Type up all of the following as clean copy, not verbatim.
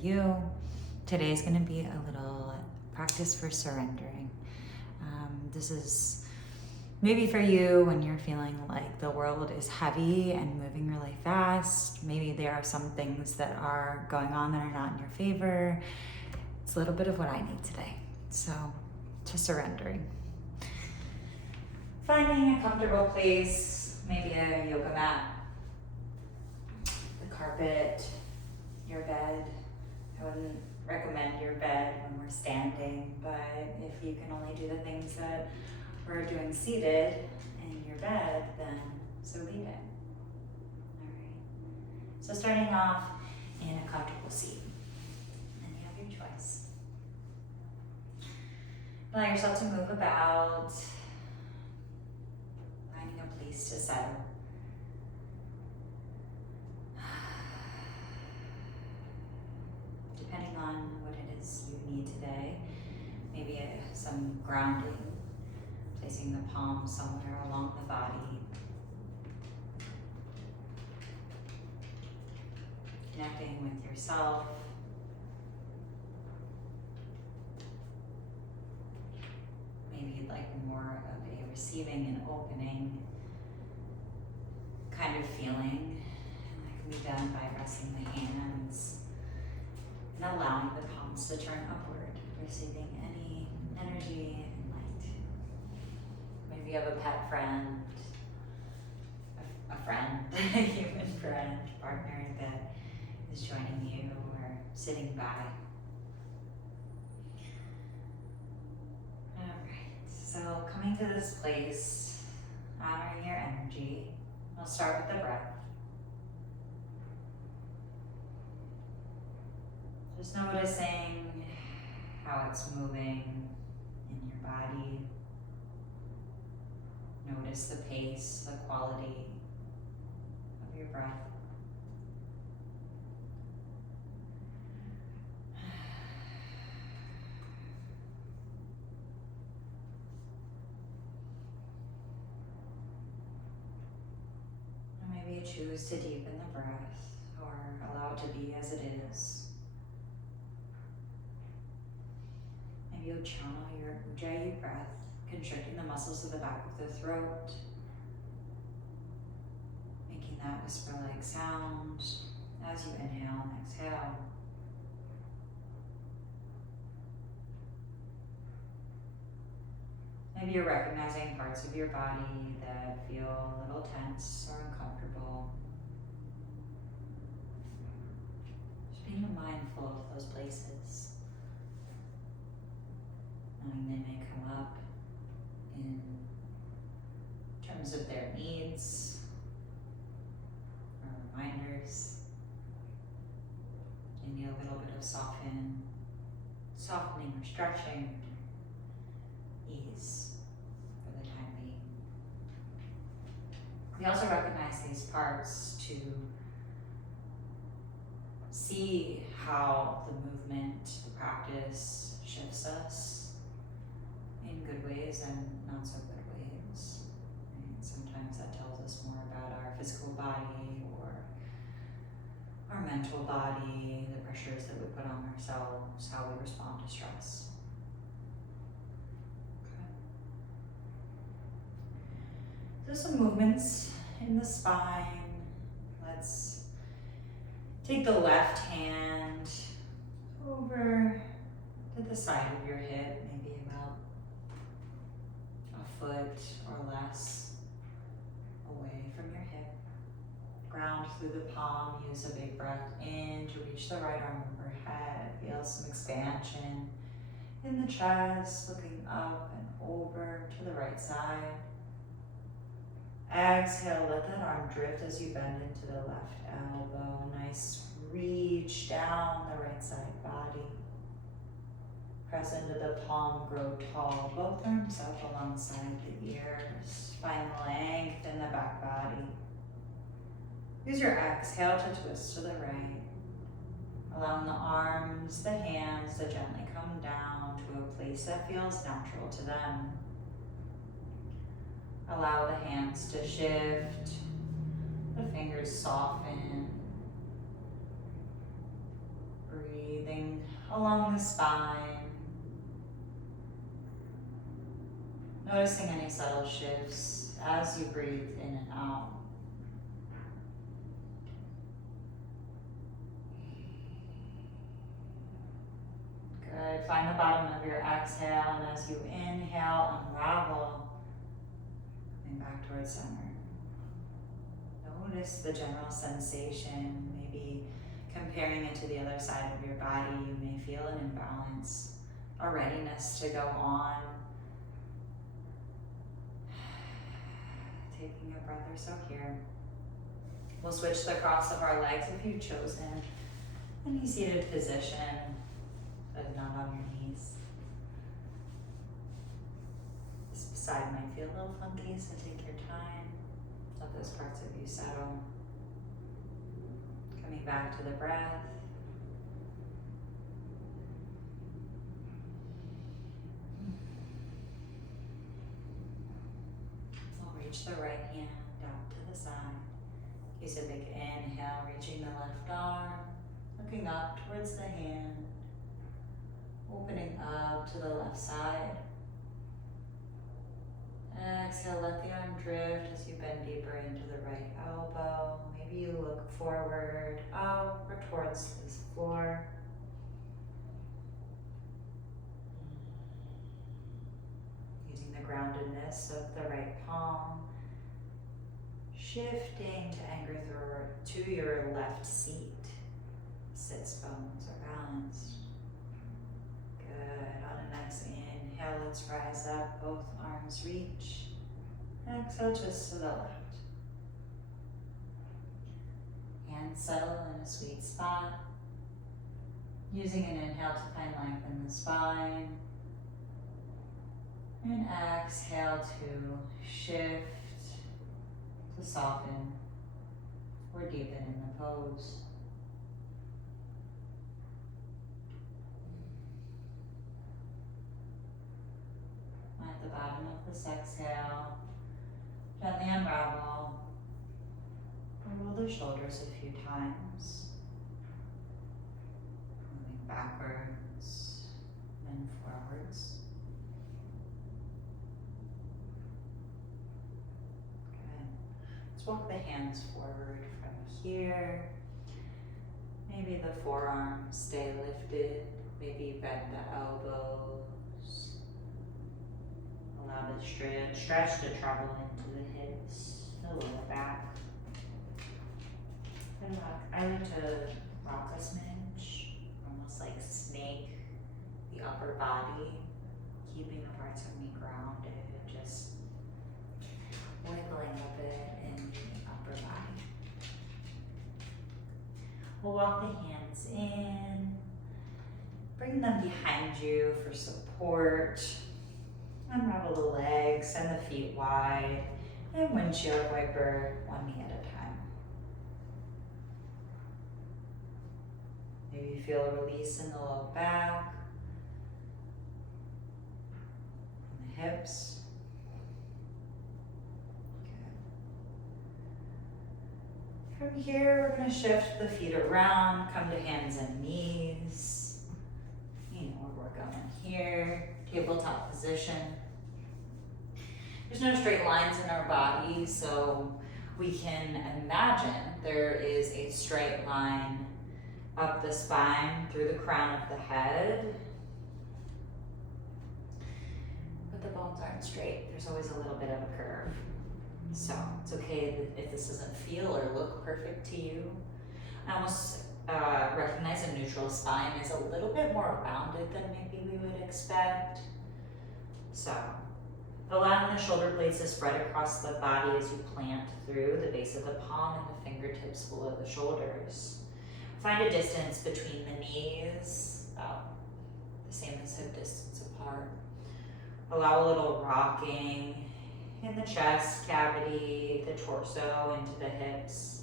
you. Today is going to be a little practice for surrendering. This is maybe for you when you're feeling like the world is heavy and moving really fast. Maybe there are some things that are going on that are not in your favor. It's a little bit of what I need today. So, to surrendering. Finding a comfortable place, maybe a yoga mat, the carpet, your bed. I wouldn't recommend your bed when we're standing, but if you can only do the things that we're doing seated in your bed, then so be it. All right. So starting off in a comfortable seat, and you have your choice. Allow yourself to move about, finding a place to settle. Depending on what it is you need today, maybe some grounding, placing the palms somewhere along the body, connecting with yourself, maybe you'd like more of a receiving and opening kind of feeling, and that can be done by resting the hands and allowing the palms to turn upward, receiving any energy and light. Maybe you have a pet friend, a friend, a human friend, partner that is joining you or sitting by. All right, so coming to this place, honoring your energy, we'll start with the breath. Just noticing how it's moving in your body. Notice the pace, the quality of your breath. And maybe you choose to deepen the breath or allow it to be as it is. Maybe you'll channel your Ujjayi breath, constricting the muscles of the back of the throat, making that whisper-like sound as you inhale and exhale. Maybe you're recognizing parts of your body that feel a little tense or uncomfortable. Just being mindful of those places. Knowing they may come up in terms of their needs or reminders. You need a little bit of softening or stretching, ease for the time being. We also recognize these parts to see how the movement, the practice shifts us in good ways and not so good ways. And sometimes that tells us more about our physical body or our mental body, the pressures that we put on ourselves, how we respond to stress. Okay. So some movements in the spine. Let's take the left hand over to the side of your hip, maybe about a foot or less away from your hip. Ground through the palm, use a big breath in to reach the right arm overhead. Feel some expansion in the chest, looking up and over to the right side. Exhale, let that arm drift as you bend into the left elbow. Nice reach down the right side body. Press into the palm, grow tall. Both arms up alongside the ears. Find length in the back body. Use your exhale to twist to the right. Allowing the arms, the hands to gently come down to a place that feels natural to them. Allow the hands to shift, the fingers soften. Breathe along the spine. Noticing any subtle shifts as you breathe in and out. Good. Find the bottom of your exhale, and as you inhale, unravel, coming back towards center. Notice the general sensation, maybe comparing it to the other side of your body. You may feel an imbalance, a readiness to go on. Taking a breath or so here. We'll switch the cross of our legs if you've chosen any seated position, but not on your knees. This side might feel a little funky, so take your time. Let those parts of you settle. Coming back to the breath. We'll reach the right hand out to the side. Use a big inhale, reaching the left arm, looking up towards the hand, opening up to the left side. Exhale, let the arm drift as you bend deeper into the right elbow. Maybe you look forward, up, or towards this floor. Using the groundedness of the right palm, shifting to anchor through to your left seat. Sits bones are balanced. Good. On a nice inhale, let's rise up. Both arms reach. Exhale just to the left. Hands settle in a sweet spot. Using an inhale to find length in the spine. And exhale to shift, to soften, or deepen in the pose. At the bottom of this exhale, gently unravel, roll the shoulders a few times, moving backwards and forwards. Good. Let's walk the hands forward from here. Maybe the forearms stay lifted, maybe bend the elbows. Allow the stretch to travel into the hips, the lower back. I like to rock a smidge, almost like snake the upper body, keeping the parts of me grounded, just wiggling a bit in the upper body. We'll walk the hands in, bring them behind you for support. Unravel the legs, send the feet wide, and windshield wiper one knee at a time. Maybe you feel a release in the low back, and the hips. Good. From here, we're going to shift the feet around, come to hands and knees. You know where we're going here. Tabletop position. There's no straight lines in our body, so we can imagine there is a straight line up the spine through the crown of the head. But the bones aren't straight. There's always a little bit of a curve. So it's okay if this doesn't feel or look perfect to you. I almost recognize a neutral spine is a little bit more rounded than maybe we would expect. So, allowing the shoulder blades to spread across the body as you plant through the base of the palm and the fingertips below the shoulders. Find a distance between the knees, the same as hip distance apart. Allow a little rocking in the chest cavity, the torso, into the hips.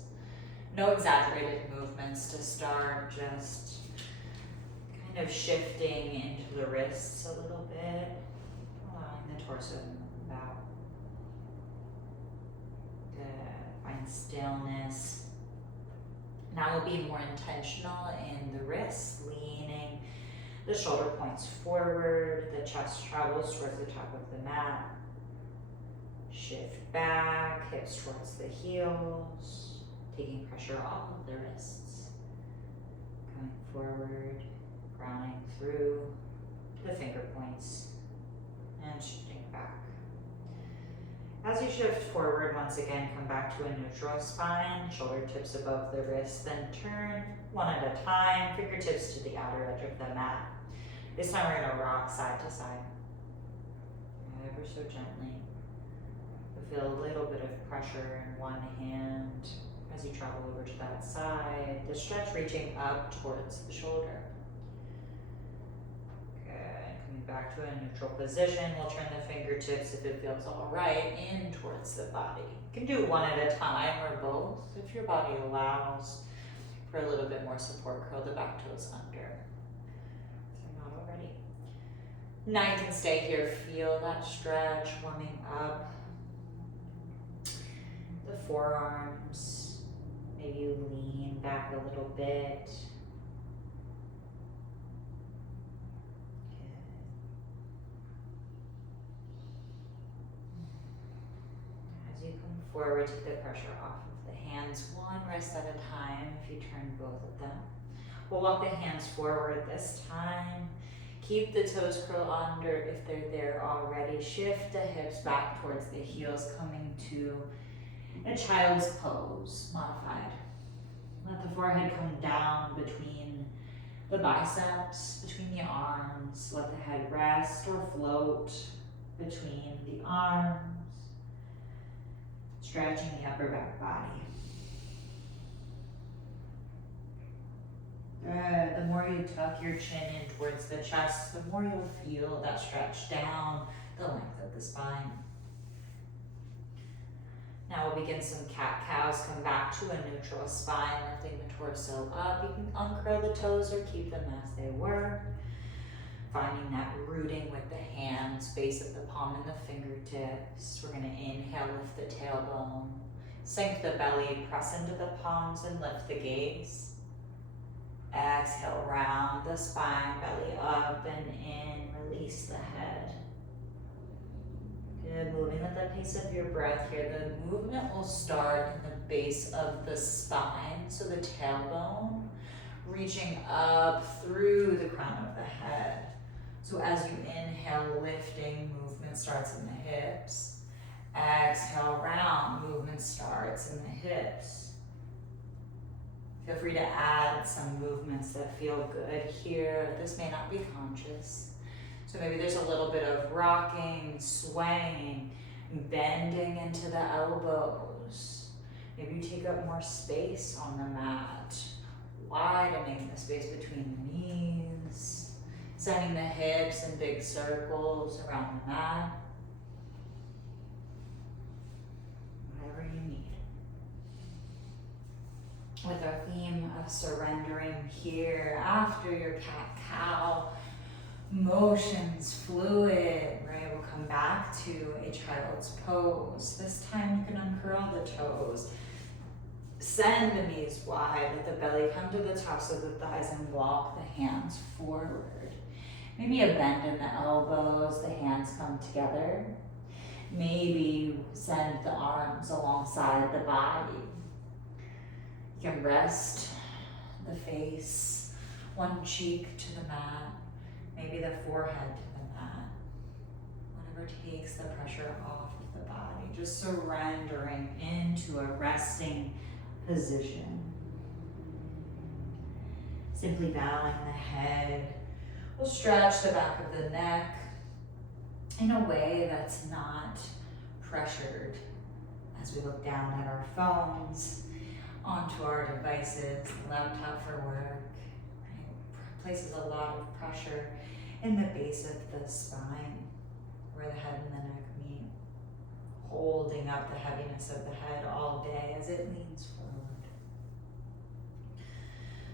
No exaggerated movements to start, just kind of shifting into the wrists a little bit, allowing the torso to move out. Good. Find stillness. Now we'll be more intentional in the wrists, leaning The shoulder points forward, the chest travels towards the top of the mat. Shift back, hips towards the heels, taking pressure off of the wrists. Going forward, grounding through the finger points, and shifting back. As you shift forward, once again, come back to a neutral spine, shoulder tips above the wrists, then turn one at a time, fingertips to the outer edge of the mat. This time we're gonna rock side to side, ever so gently. Feel a little bit of pressure in one hand as you travel over to that side, the stretch reaching up towards the shoulder. Coming back to a neutral position, we'll turn the fingertips, if it feels all right, in towards the body. You can do one at a time or both. If your body allows for a little bit more support, curl the back toes under. If you're not already. Now you can stay here, feel that stretch warming up. The forearms, maybe you lean back a little bit. Forward, take the pressure off of the hands, one wrist at a time if you turn both of them. We'll walk the hands forward this time. Keep the toes curl under if they're there already. Shift the hips back towards the heels, coming to a child's pose, modified. Let the forehead come down between the biceps, between the arms. Let the head rest or float between the arms. Stretching the upper back body. Good. The more you tuck your chin in towards the chest, the more you'll feel that stretch down the length of the spine. Now we'll begin some cat-cows. Come back to a neutral spine, lifting the torso up. You can uncurl the toes or keep them as they were. Finding that rooting with the hands, base of the palm and the fingertips. We're gonna inhale, lift the tailbone. Sink the belly, press into the palms and lift the gaze. Exhale, round the spine, belly up and in, release the head. Good, moving at the pace of your breath here. The movement will start in the base of the spine, so the tailbone reaching up through the crown of the head. So as you inhale, lifting, movement starts in the hips. Exhale, round, movement starts in the hips. Feel free to add some movements that feel good here. This may not be conscious. So maybe there's a little bit of rocking, swaying, bending into the elbows. Maybe you take up more space on the mat, widening the space between the knees. Sending the hips in big circles around the mat. Whatever you need. With our theme of surrendering here, after your cat-cow, motions fluid, right? We'll come back to a child's pose. This time you can uncurl the toes. Send the knees wide, let the belly come to the tops of the thighs and walk the hands forward. Maybe a bend in the elbows, the hands come together. Maybe send the arms alongside the body. You can rest the face, one cheek to the mat, maybe the forehead to the mat. Whatever takes the pressure off of the body, just surrendering into a resting position. Simply bowing the head. We'll stretch the back of the neck in a way that's not pressured as we look down at our phones, onto our devices, laptop for work. Right? Places a lot of pressure in the base of the spine where the head and the neck meet, holding up the heaviness of the head all day as it leans forward.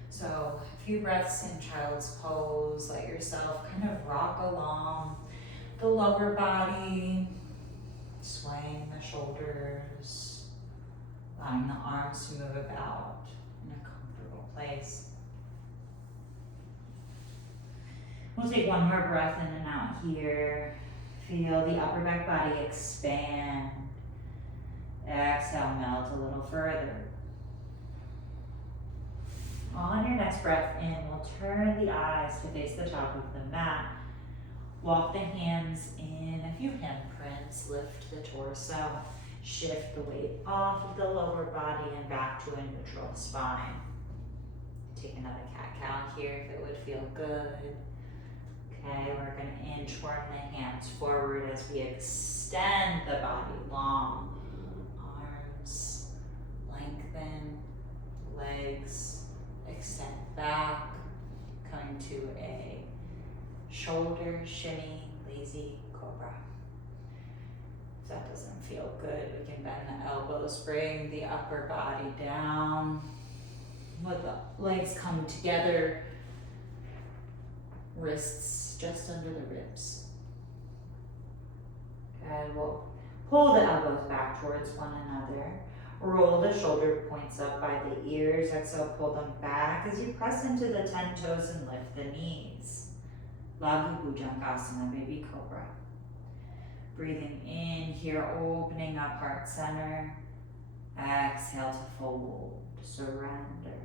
So a few breaths in child's pose. Let yourself kind of rock along the lower body, swaying the shoulders, allowing the arms to move about in a comfortable place. We'll take one more breath in and out here. Feel the upper back body expand. Exhale, melt a little further. On your next breath in, we'll turn the eyes to face the top of the mat. Walk the hands in a few handprints, lift the torso, shift the weight off of the lower body and back to a neutral spine. Take another cat-cow here if it would feel good. Okay, we're gonna inchworm the hands forward as we extend the body long. Arms lengthen, legs extend back, coming to a shoulder shimmy, lazy cobra. If that doesn't feel good, we can bend the elbows, bring the upper body down. Let the legs come together, wrists just under the ribs. And we'll pull the elbows back towards one another. Roll the shoulder points up by the ears. Exhale, pull them back as you press into the 10 toes and lift the knees. Laghu Bhujangasana, baby cobra. Breathing in here, opening up heart center. Exhale to fold, surrender.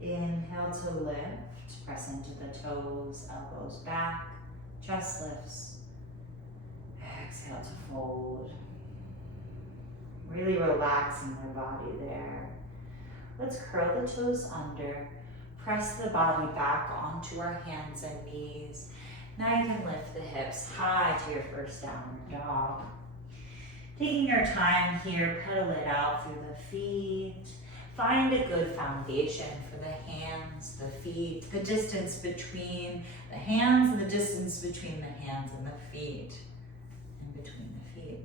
Inhale to lift, press into the toes, elbows back, chest lifts. Exhale to fold. Really relaxing the body there. Let's curl the toes under, press the body back onto our hands and knees. Now you can lift the hips high to your first downward dog. Taking your time here, pedal it out through the feet. Find a good foundation for the hands, the feet, the distance between the hands and the distance between the hands and the feet, in between the feet.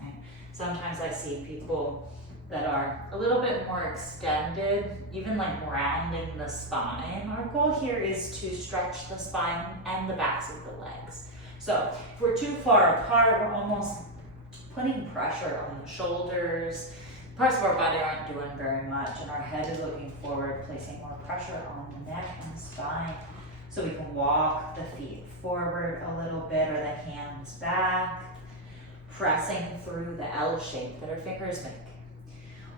Right? Sometimes I see people that are a little bit more extended, even like rounding the spine. Our goal here is to stretch the spine and the backs of the legs. So if we're too far apart, we're almost putting pressure on the shoulders. Parts of our body aren't doing very much, and our head is looking forward, placing more pressure on the neck and the spine. So we can walk the feet forward a little bit or the hands back, pressing through the L shape that our fingers make.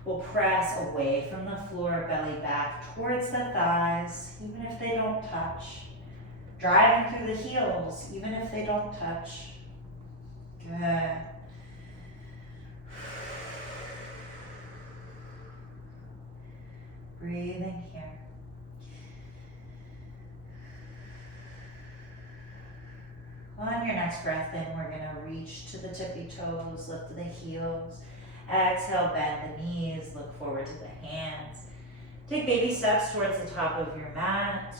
We'll press away from the floor, belly back towards the thighs, even if they don't touch. Driving through the heels, even if they don't touch. Good. Breathing here. On your next breath in, we're gonna reach to the tippy toes, lift the heels. Exhale, bend the knees, look forward to the hands. Take baby steps towards the top of your mat.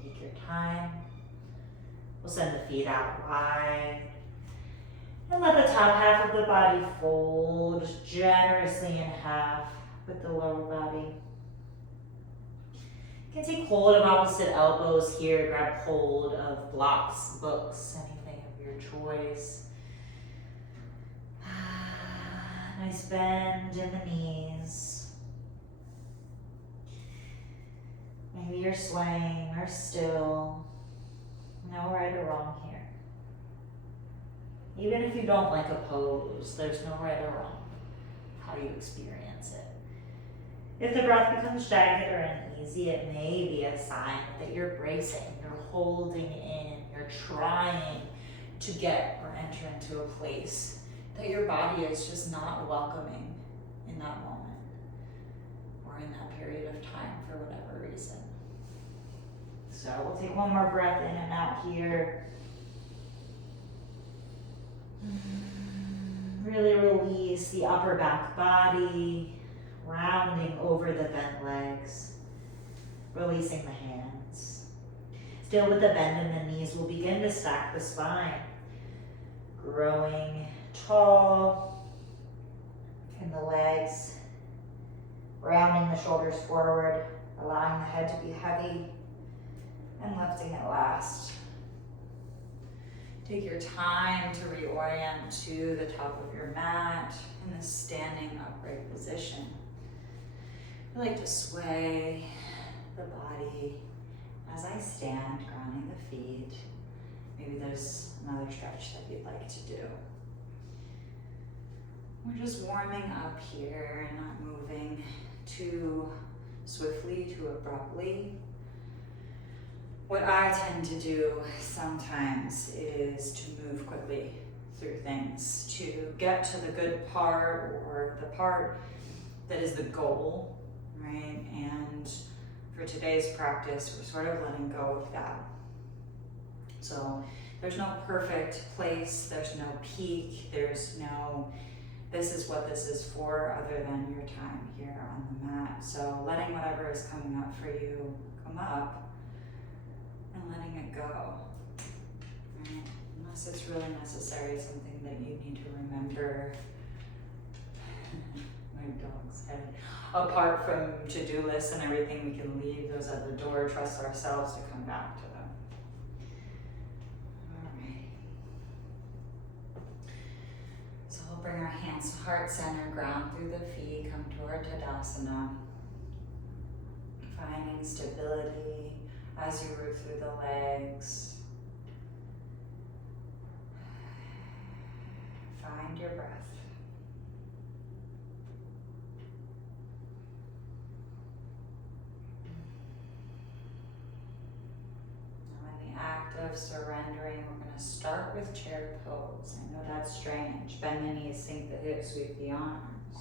Take your time. We'll send the feet out wide. And let the top half of the body fold generously in half with the lower body. You can take hold of opposite elbows here, grab hold of blocks, books, anything of your choice. Nice bend in the knees. Maybe you're swaying or still. No right or wrong here. Even if you don't like a pose, there's no right or wrong how you experience it. If the breath becomes jagged or uneasy, it may be a sign that you're bracing, you're holding in, you're trying to get or enter into a place that your body is just not welcoming in that moment or in that period of time for whatever reason. So we'll take one more breath in and out here. Really release the upper back body, rounding over the bent legs, releasing the hands. Still with the bend in the knees, we'll begin to stack the spine, growing tall in the legs, rounding the shoulders forward, allowing the head to be heavy, and lifting it last. Take your time to reorient to the top of your mat in this standing upright position. I like to sway the body As I stand, grounding the feet, maybe there's another stretch that you'd like to do. We're just warming up here and not moving too swiftly, too abruptly. What I tend to do sometimes is to move quickly through things, to get to the good part or the part that is the goal, right? And for today's practice, we're sort of letting go of that. So there's no perfect place, there's no peak, there's no, this is what this is for, other than your time here on the mat. So letting whatever is coming up for you come up and letting it go, right? Unless it's really necessary, something that you need to remember. My dog's head. Apart from to-do lists and everything, we can leave those at the door, trust ourselves to come back to them. All right. So we'll bring our hands to heart center, ground through the feet, come to our Tadasana. Finding stability as you root through the legs. Find your breath. Act of surrendering, we're going to start with chair pose. I know that's strange. Bend the knees, sink the hips, sweep the arms.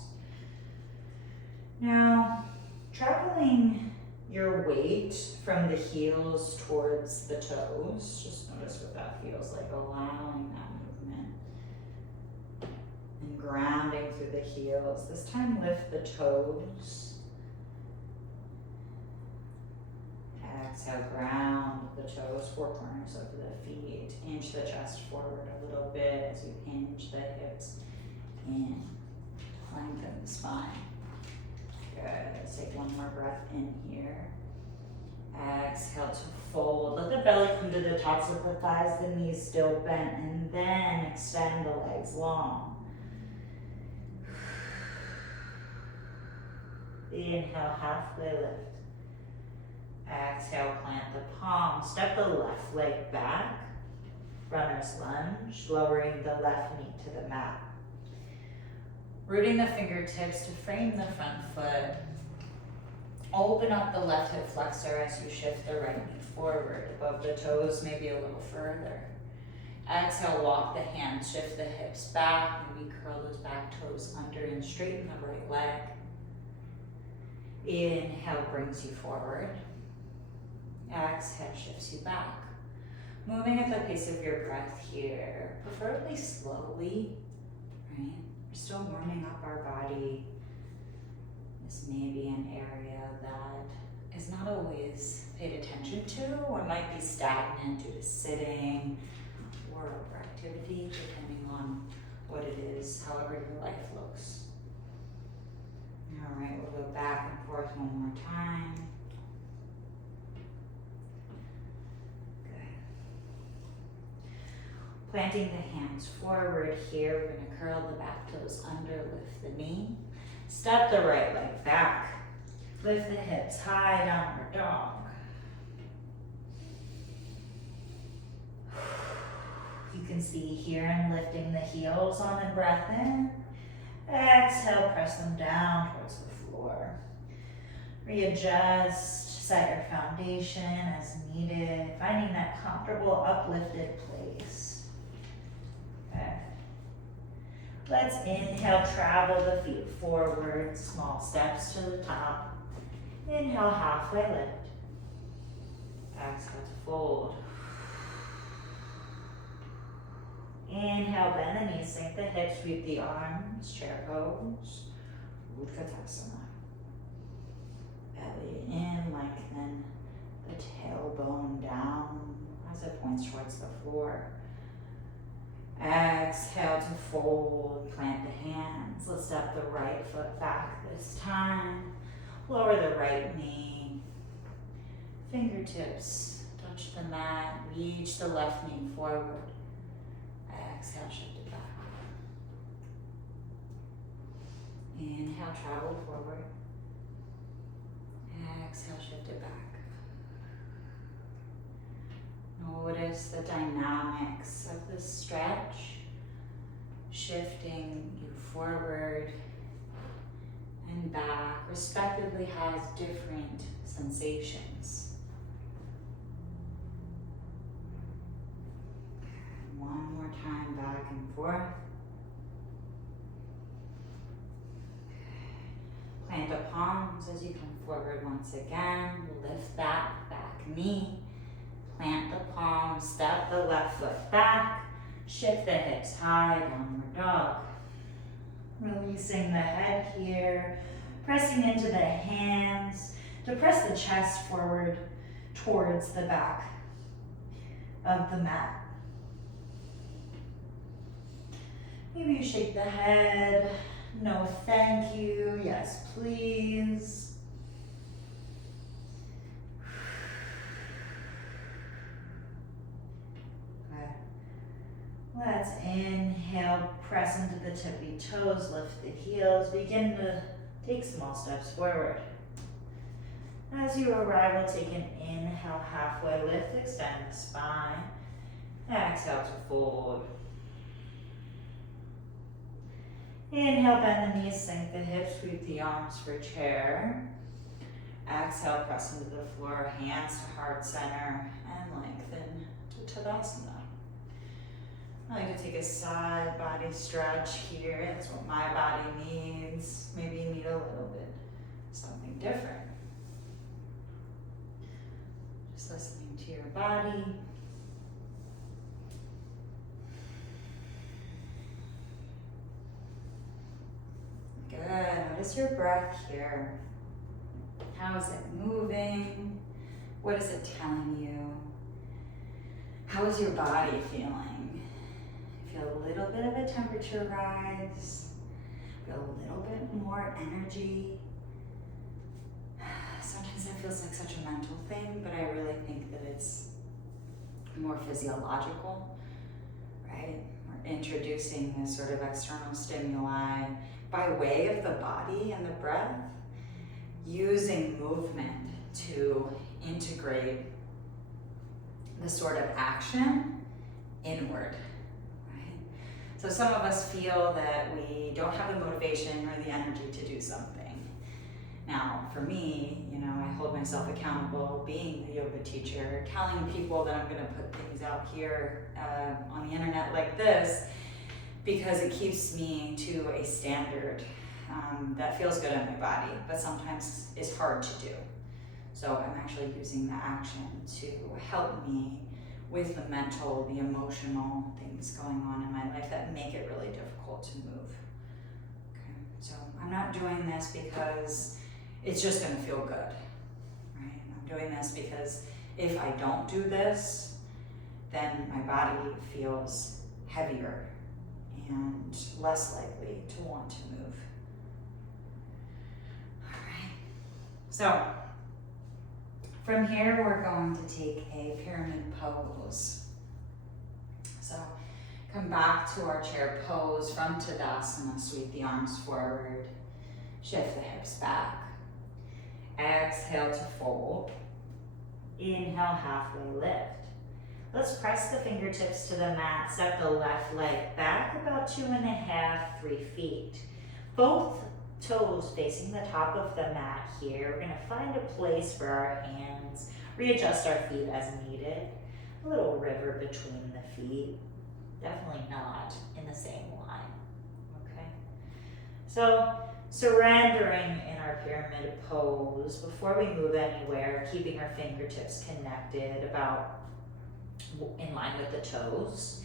Now, traveling your weight from the heels towards the toes, just notice what that feels like, allowing that movement. And grounding through the heels. This time lift the toes. Exhale, ground the toes, four corners of the feet. Inch the chest forward a little bit as you hinge the hips in. Lengthen the spine. Good. Let's take one more breath in here. Exhale to fold. Let the belly come to the tops of the thighs, the knees still bent, and then extend the legs long. Inhale, halfway lift. Exhale, plant the palm. Step the left leg back. Runner's lunge, lowering the left knee to the mat. Rooting the fingertips to frame the front foot. Open up the left hip flexor as you shift the right knee forward, above the toes, maybe a little further. Exhale, walk the hands, shift the hips back, maybe curl those back toes under and straighten the right leg. Inhale brings you forward. Exhale shifts you back. Moving at the pace of your breath here, preferably slowly, right? We're still warming up our body. This may be an area that is not always paid attention to or might be stagnant due to sitting or overactivity, depending on what it is, however your life looks. All right, we'll go back and forth one more time. Planting the hands forward here, we're going to curl the back toes under, lift the knee. Step the right leg back. Lift the hips high, downward dog. You can see here I'm lifting the heels on the breath in. Exhale, press them down towards the floor. Readjust, set your foundation as needed, finding that comfortable uplifted place. Okay. Let's inhale, travel the feet forward, small steps to the top. Inhale, halfway lift. Exhale to fold. Inhale, bend the knees, sink the hips, sweep the arms, chair pose, Utkatasana. Belly in, lengthen the tailbone down as it points towards the floor. Exhale to fold, plant the hands. Let's step the right foot back this time. Lower the right knee. Fingertips touch the mat. Reach the left knee forward. Exhale, shift it back. Inhale, travel forward. Exhale, shift it back. Notice the dynamics of the stretch, shifting you forward and back, respectively has different sensations. One more time, back and forth. Plant the palms as you come forward once again. Lift that back knee. Plant the palms, step the left foot back. Shift the hips high, downward dog. Releasing the head here. Pressing into the hands to press the chest forward towards the back of the mat. Maybe you shake the head. No, thank you. Yes, please. Good. Let's inhale, press into the tippy toes, lift the heels, begin to take small steps forward. As you arrive, we'll take an inhale, halfway lift, extend the spine. Exhale to fold. Inhale, bend the knees, sink the hips, sweep the arms for chair. Exhale, press into the floor, hands to heart center, and lengthen to Tadasana. I like to take a side body stretch here. That's what my body needs. Maybe you need a little bit something different. Just listening to your body. Good. Notice your breath here. How is it moving? What is it telling you? How is your body feeling? Feel a little bit of a temperature rise. Feel a little bit more energy. Sometimes that feels like such a mental thing, but I really think that it's more physiological, right? We're introducing this sort of external stimuli by way of the body and the breath, using movement to integrate the sort of action inward, right? So some of us feel that we don't have the motivation or the energy to do something. Now, for me, I hold myself accountable being a yoga teacher, telling people that I'm gonna put things out here on the internet like this, because it keeps me to a standard that feels good on my body, but sometimes is hard to do. So I'm actually using the action to help me with the mental, the emotional things going on in my life that make it really difficult to move. Okay, so I'm not doing this because it's just gonna feel good, right? I'm doing this because if I don't do this, then my body feels heavier and less likely to want to move. All right, so from here we're going to take a pyramid pose. So come back to our chair pose from Tadasana, sweep the arms forward, shift the hips back. Exhale to fold. Inhale, halfway lift. Let's press the fingertips to the mat, step the left leg back about 2.5, 3 feet. Both toes facing the top of the mat here. We're gonna find a place for our hands, readjust our feet as needed. A little river between the feet, definitely not in the same line, okay? So surrendering in our pyramid pose, before we move anywhere, keeping our fingertips connected about in line with the toes.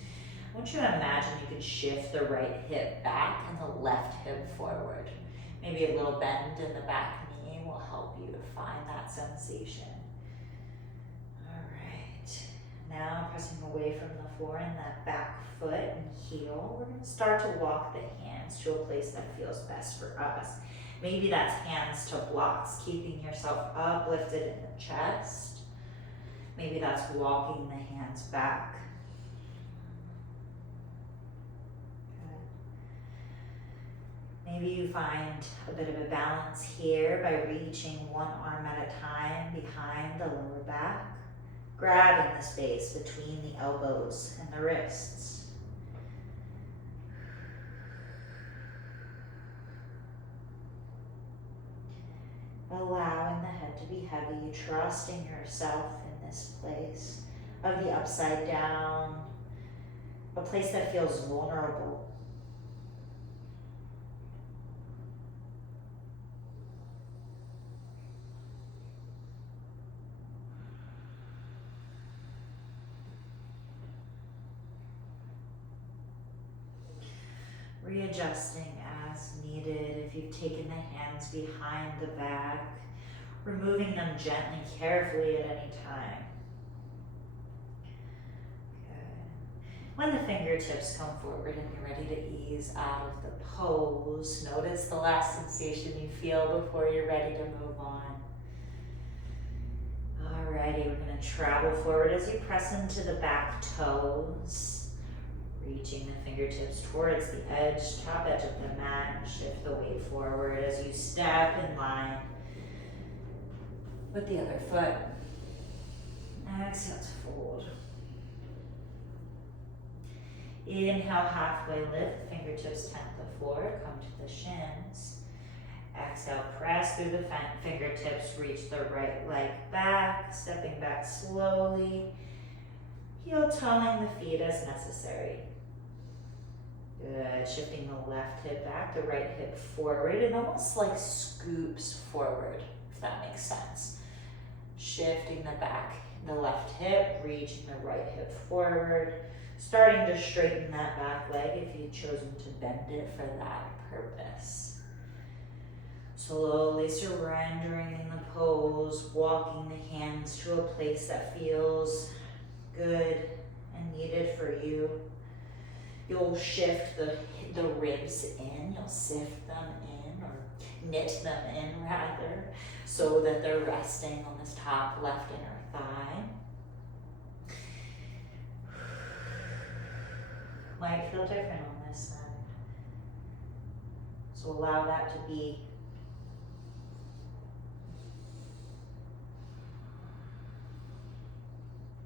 I want you to imagine you could shift the right hip back and the left hip forward. Maybe a little bend in the back knee will help you to find that sensation. All right, now pressing away from the floor in that back foot and heel, we're gonna start to walk the hands to a place that feels best for us. Maybe that's hands to blocks, keeping yourself uplifted in the chest. Maybe that's walking the hands back. Good. Maybe you find a bit of a balance here by reaching one arm at a time behind the lower back. grabbing the space between the elbows and the wrists. Allowing the head to be heavy, trusting yourself in this place of the upside down, a place that feels vulnerable. Readjusting as needed. If you've taken the hands behind the back, removing them gently, carefully at any time. Good. When the fingertips come forward and you're ready to ease out of the pose, notice the last sensation you feel before you're ready to move on. Alrighty, we're going to travel forward as you press into the back toes. Reaching the fingertips towards the edge, top edge of the mat, and shift the weight forward as you step in line with the other foot. Exhale to fold. Inhale, halfway lift, fingertips tent the floor, come to the shins. Exhale, press through the fingertips, reach the right leg back, stepping back slowly, heel-toeing the feet as necessary. Good, shifting the left hip back, the right hip forward. It almost like scoops forward, if that makes sense. Shifting the left hip, reaching the right hip forward. Starting to straighten that back leg if you've chosen to bend it for that purpose. Slowly surrendering in the pose, walking the hands to a place that feels good and needed for you. You'll shift the ribs in, you'll sift them in, or knit them in rather, so that they're resting on this top left inner thigh. Might feel different on this side. So allow that to be.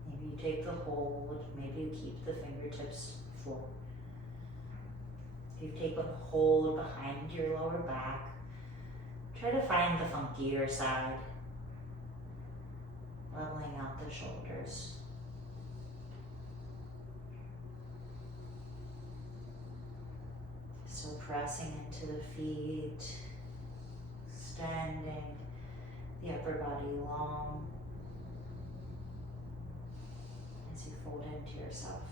Maybe you take the hold, maybe you keep the fingertips forward. If you take a hold behind your lower back, try to find the funkier side, leveling out the shoulders. So pressing into the feet, extending the upper body long as you fold into yourself.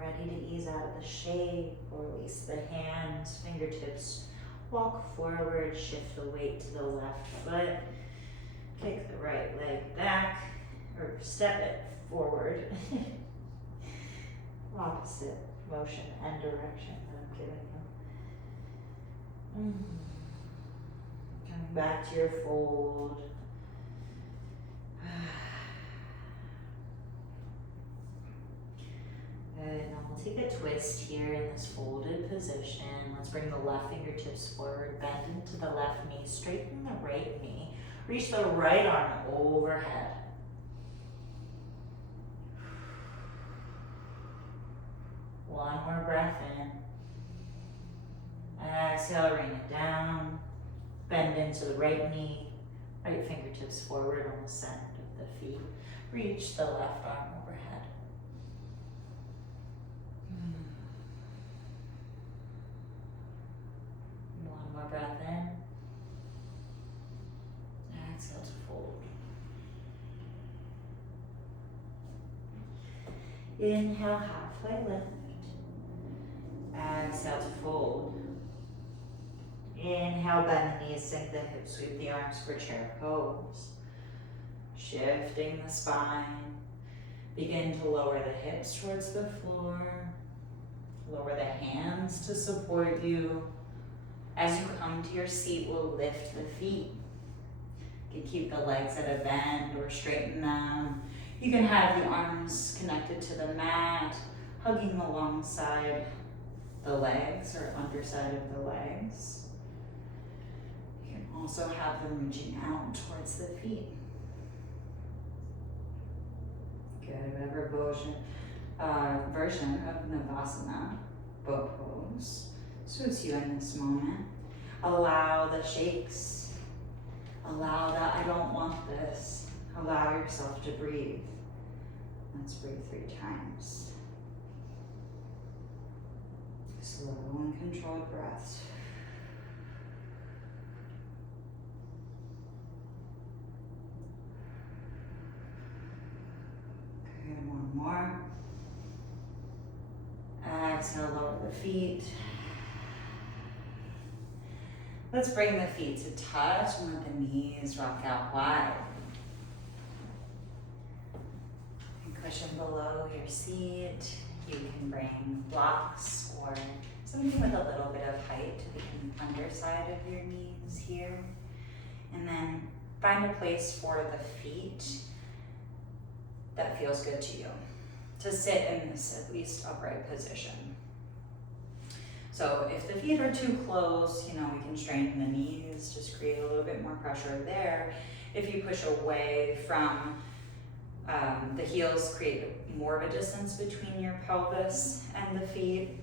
Ready to ease out of the shape, or release the hands, fingertips, walk forward, shift the weight to the left foot, kick the right leg back, or step it forward. Opposite motion and direction that I'm giving you. Coming back to your fold. Good, now we'll take a twist here in this folded position. Let's bring the left fingertips forward, bend into the left knee, straighten the right knee. Reach the right arm overhead. One more breath in. Exhale, rain it down. Bend into the right knee, right fingertips forward on the center of the feet. Reach the left arm overhead. One more breath in. Exhale to fold. Inhale, halfway lift. Exhale to fold. Inhale, bend the knees, sink the hips, sweep the arms for chair pose. Shifting the spine. Begin to lower the hips towards the floor. Lower the hands to support you. As you come to your seat, we'll lift the feet. You can keep the legs at a bend or straighten them. You can have the arms connected to the mat, hugging alongside the legs or underside of the legs. You can also have them reaching out towards the feet. Good, whatever version of Navasana, boat pose, suits you in this moment. Allow the shakes. Allow that I don't want this. Allow yourself to breathe. Let's breathe 3 times. Slow and controlled breaths. Good, one more. Exhale, lower the feet. Let's bring the feet to touch and let the knees rock out wide. And cushion below your seat. You can bring blocks or something with a little bit of height to the underside of your knees here. And then find a place for the feet that feels good to you to sit in this at least upright position. So if the feet are too close, we can straighten the knees, just create a little bit more pressure there. If you push away from the heels, create more of a distance between your pelvis and the feet,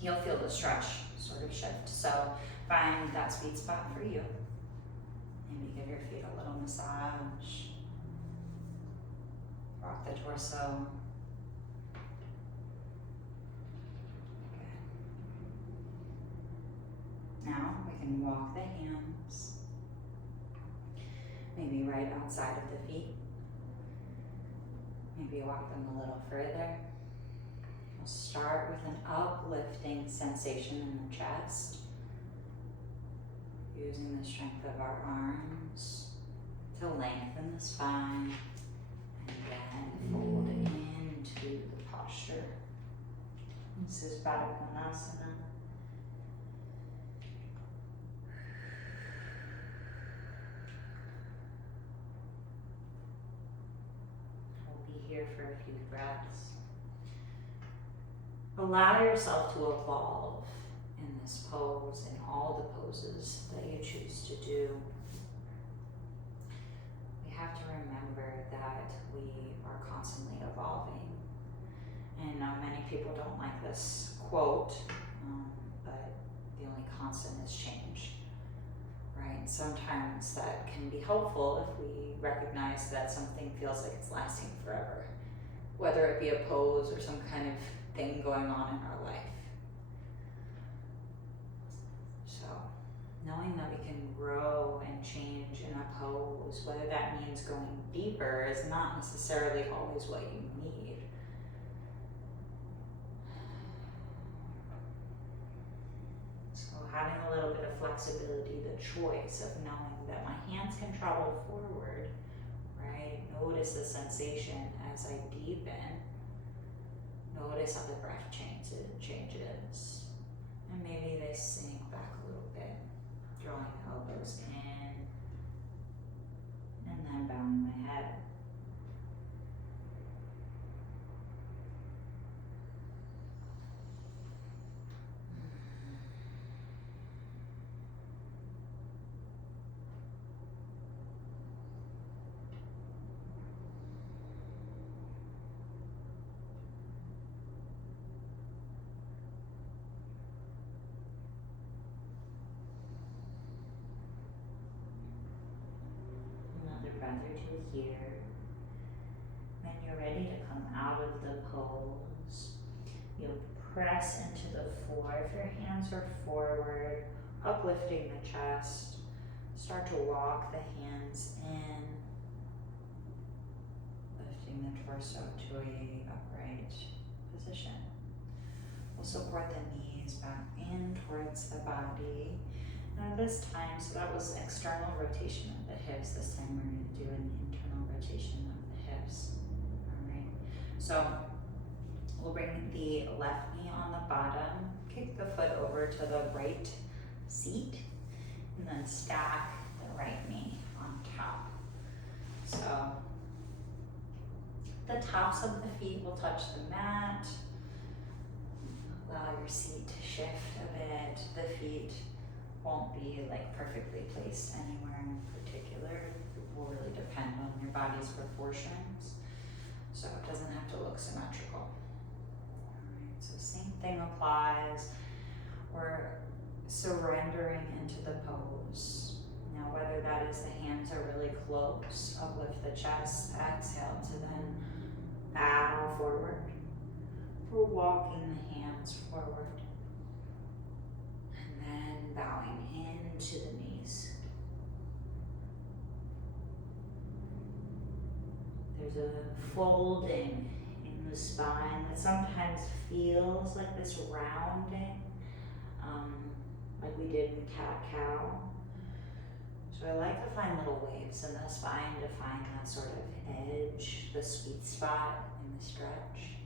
you'll feel the stretch sort of shift. So find that sweet spot for you. Maybe give your feet a little massage. Rock the torso. Now we can walk the hands, maybe right outside of the feet. Maybe walk them a little further. We'll start with an uplifting sensation in the chest, using the strength of our arms to lengthen the spine and then fold into the posture. This is Baddha Konasana. Here for a few breaths. Allow yourself to evolve in this pose, in all the poses that you choose to do. We have to remember that we are constantly evolving. And many people don't like this quote, but the only constant is change. Right? Sometimes that can be helpful if we recognize that something feels like it's lasting forever, whether it be a pose or some kind of thing going on in our life. So, knowing that we can grow and change in a pose, whether that means going deeper, is not necessarily always what you need. Having a little bit of flexibility, the choice of knowing that my hands can travel forward, right? Notice the sensation as I deepen. Notice how the breath changes. And maybe they sink back a little bit, drawing elbows in, and then bowing my head. Breath or two here. When you're ready to come out of the pose, you'll press into the floor. If your hands are forward, uplifting the chest, start to walk the hands in, lifting the torso to a upright position. We'll support the knees back in towards the body. Now this time, so that was external rotation of the hips. This time we're going to do an internal rotation of the hips. All right. So we'll bring the left knee on the bottom, kick the foot over to the right seat, and then stack the right knee on top. So the tops of the feet will touch the mat. Allow your seat to shift a bit. The feet won't be like perfectly placed anywhere in particular. It will really depend on your body's proportions. So it doesn't have to look symmetrical. Alright, so same thing applies. We're surrendering into the pose. Now whether that is the hands are really close, uplift the chest, exhale to then bow forward. We're walking the hands forward. And then bowing into the knees. There's a folding in the spine that sometimes feels like this rounding, like we did in cat-cow. So I like to find little waves in the spine to find that sort of edge, the sweet spot in the stretch.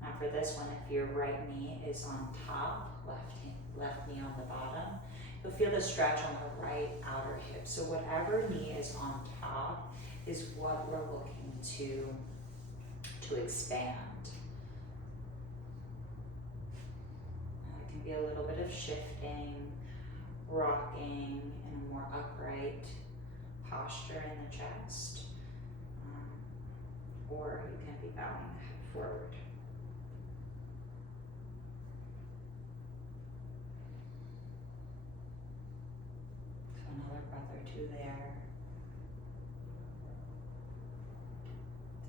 Now for this one, if your right knee is on top, left knee on the bottom, you'll feel the stretch on the right outer hip. So whatever knee is on top is what we're looking to expand. Now it can be a little bit of shifting, rocking in a more upright posture in the chest, or you can be bowing the head forward. So another breath or two there.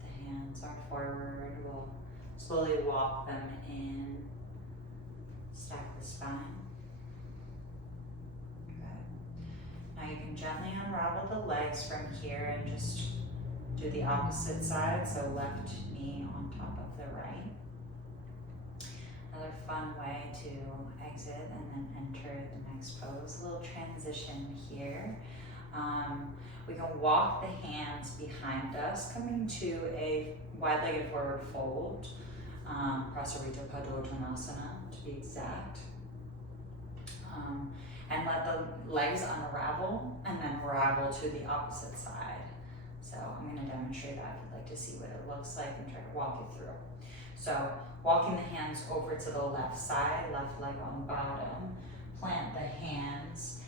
The hands are forward. We'll slowly walk them in. Stack the spine. Now you can gently unravel the legs from here and just do the opposite side, so left knee on top of the right. Another fun way to exit and then enter the next pose. A little transition here. We can walk the hands behind us, coming to a wide-legged forward fold, Prasarita Padottanasana to be exact. And let the legs unravel and then ravel to the opposite side. So I'm going to demonstrate that if you'd like to see what it looks like and try to walk you through. So walking the hands over to the left side, left leg on bottom, plant the hands,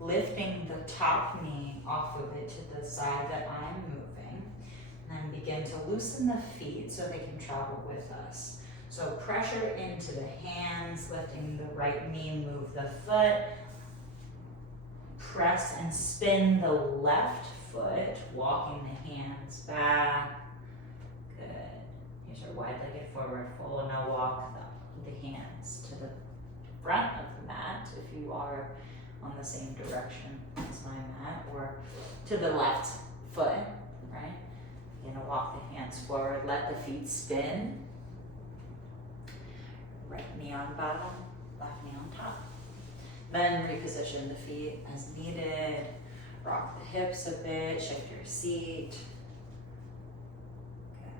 lifting the top knee off of it to the side that I'm moving, and then begin to loosen the feet so they can travel with us. So pressure into the hands, lifting the right knee, move the foot. Press and spin the left foot, walking the hands back. Good. Here's our wide-legged forward fold. Now walk the hands to the front of the mat if you are on the same direction as my mat, or to the left foot, right? You're gonna walk the hands forward, let the feet spin. Right knee on bottom, left knee on top. Then reposition the feet as needed. Rock the hips a bit, shift your seat. Okay.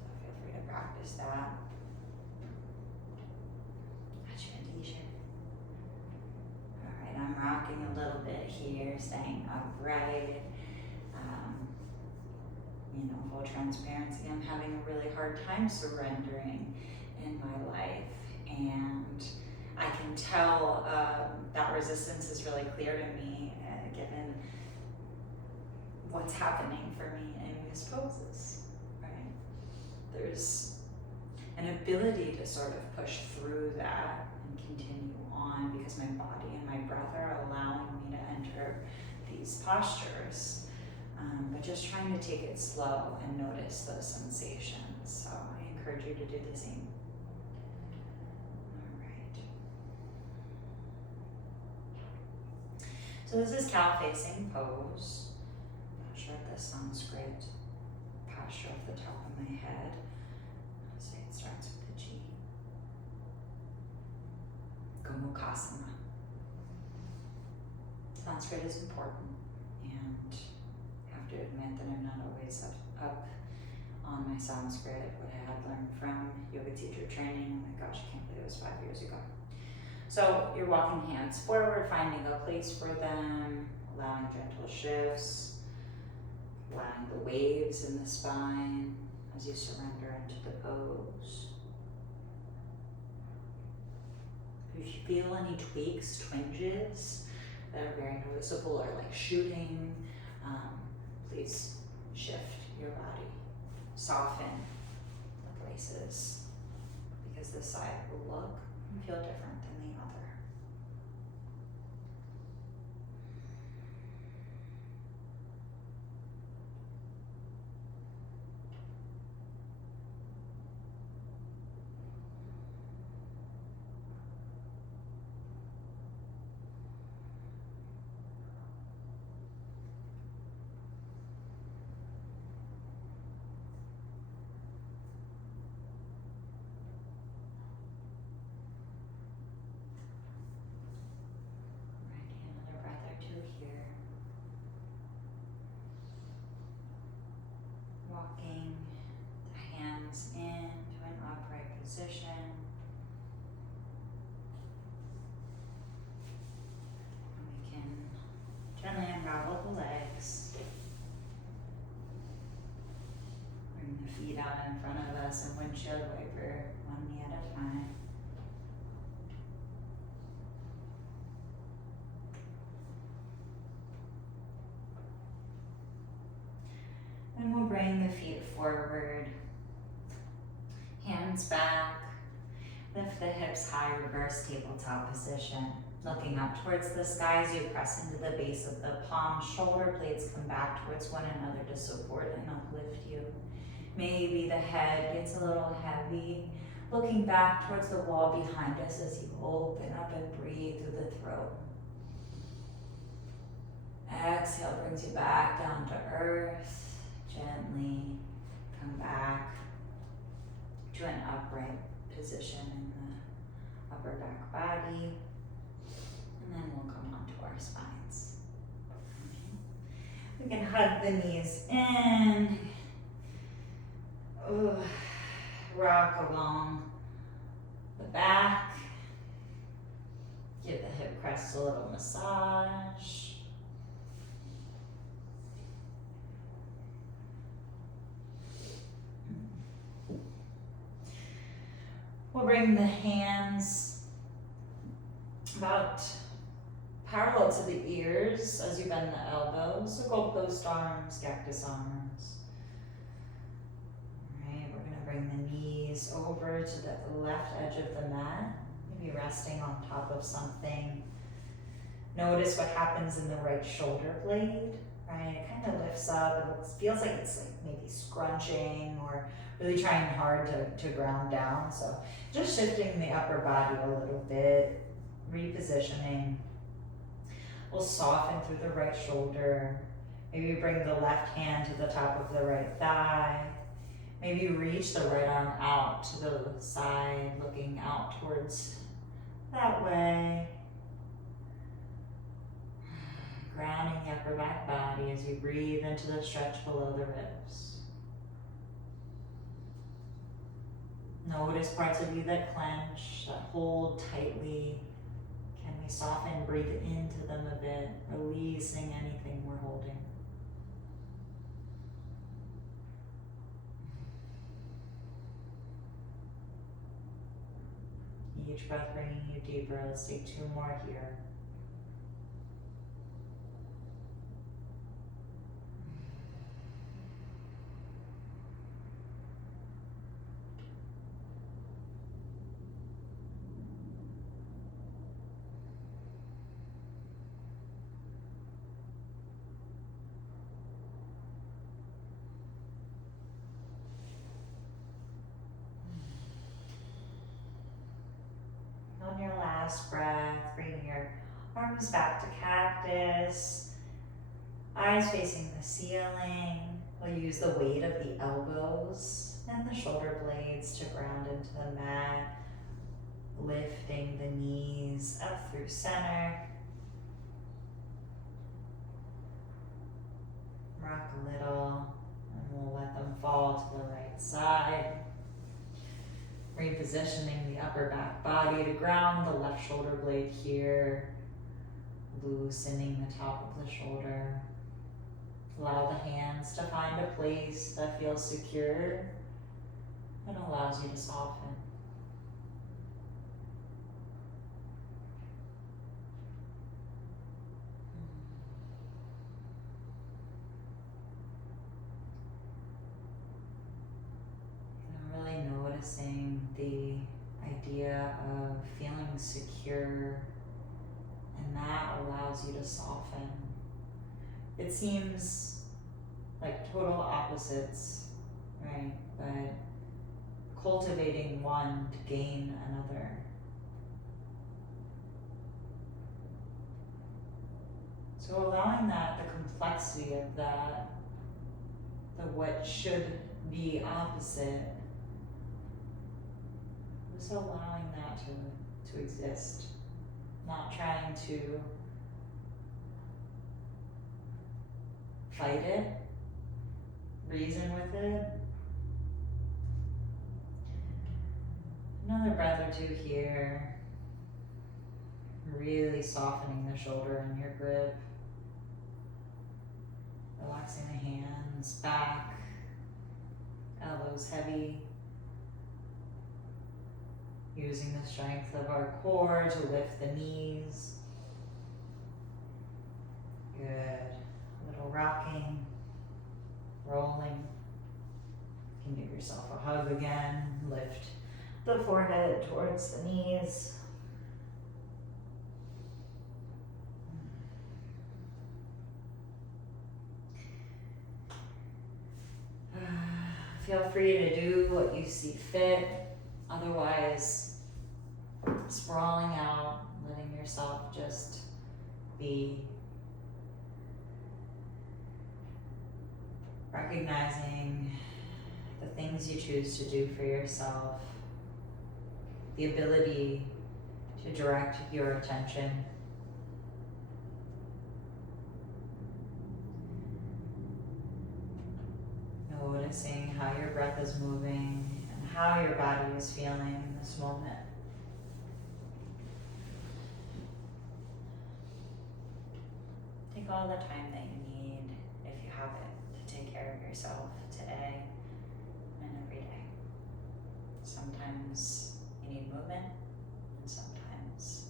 So feel free to practice that at your leisure. All right, I'm rocking a little bit here, staying upright. Full transparency, I'm having a really hard time surrendering in my life, and I can tell that resistance is really clear to me given what's happening for me in these poses, right? There's an ability to sort of push through that and continue on because my body and my breath are allowing me to enter these postures. But just trying to take it slow and notice those sensations. So I encourage you to do the same. All right. So this is cow facing pose. Not sure if this Sanskrit posture off the top of my head. I'll say it starts with the G. Gomukhasana. Sanskrit is important, and to admit that I'm not always up on my Sanskrit, what I had learned from yoga teacher training. Oh my gosh, I can't believe it was 5 years ago. So So you're walking hands forward, finding a place for them, allowing gentle shifts, allowing the waves in the spine as you surrender into the pose. If you feel any tweaks, twinges that are very noticeable or like shooting, please shift your body, soften the places, because this side will look and feel different than the other. Another breath or two here. Walking the hands into an upright position. We can gently unravel the legs. Bring the feet out in front of us and windshield wiper, one knee at a time. And we'll bring the feet forward, hands back, lift the hips high, reverse tabletop position. Looking up towards the sky as you press into the base of the palms, shoulder blades come back towards one another to support and uplift you. Maybe the head gets a little heavy, looking back towards the wall behind us as you open up and breathe through the throat. Exhale brings you back down to earth. Gently come back to an upright position in the upper back body, and then we'll come onto our spines. We can hug the knees in, rock along the back, give the hip crest a little massage. We'll bring the hands about parallel to the ears as you bend the elbows. So gold post arms, cactus arms. All right, we're gonna bring the knees over to the left edge of the mat, maybe resting on top of something. Notice what happens in the right shoulder blade, right? It kind of lifts up, feels like it's like maybe scrunching or really trying hard to ground down. So just shifting the upper body a little bit, repositioning. We'll soften through the right shoulder. Maybe bring the left hand to the top of the right thigh. Maybe reach the right arm out to the side, looking out towards that way. Grounding the upper back body as you breathe into the stretch below the ribs. Notice parts of you that clench, that hold tightly. Can we soften, breathe into them a bit, releasing anything we're holding. Each breath bringing you deeper. Let's take 2 more here. On your last breath, bring your arms back to cactus, eyes facing the ceiling. We'll use the weight of the elbows and the shoulder blades to ground into the mat, lifting the knees up through center. Rock a little, and we'll let them fall to the right side. Repositioning the the upper back body to ground the left shoulder blade here, loosening the top of the shoulder. Allow the hands to find a place that feels secure and allows you to soften. And I'm really noticing the idea of feeling secure, and that allows you to soften. It seems like total opposites, right? But cultivating one to gain another. So allowing that, the complexity of that, the what should be opposite, just allowing that to exist. Not trying to fight it, reason with it. Another breath or two here. Really softening the shoulder in your grip. Relaxing the hands back, elbows heavy. Using the strength of our core to lift the knees. Good. A little rocking, rolling. You can give yourself a hug again. Lift the forehead towards the knees. Feel free to do what you see fit. Otherwise, sprawling out, letting yourself just be. Recognizing the things you choose to do for yourself. The ability to direct your attention. Noticing how your breath is moving and how your body is feeling in this moment. Take all the time that you need, if you have it, to take care of yourself today and every day. Sometimes you need movement, and sometimes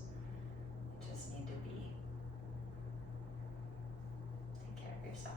you just need to be. Take care of yourself.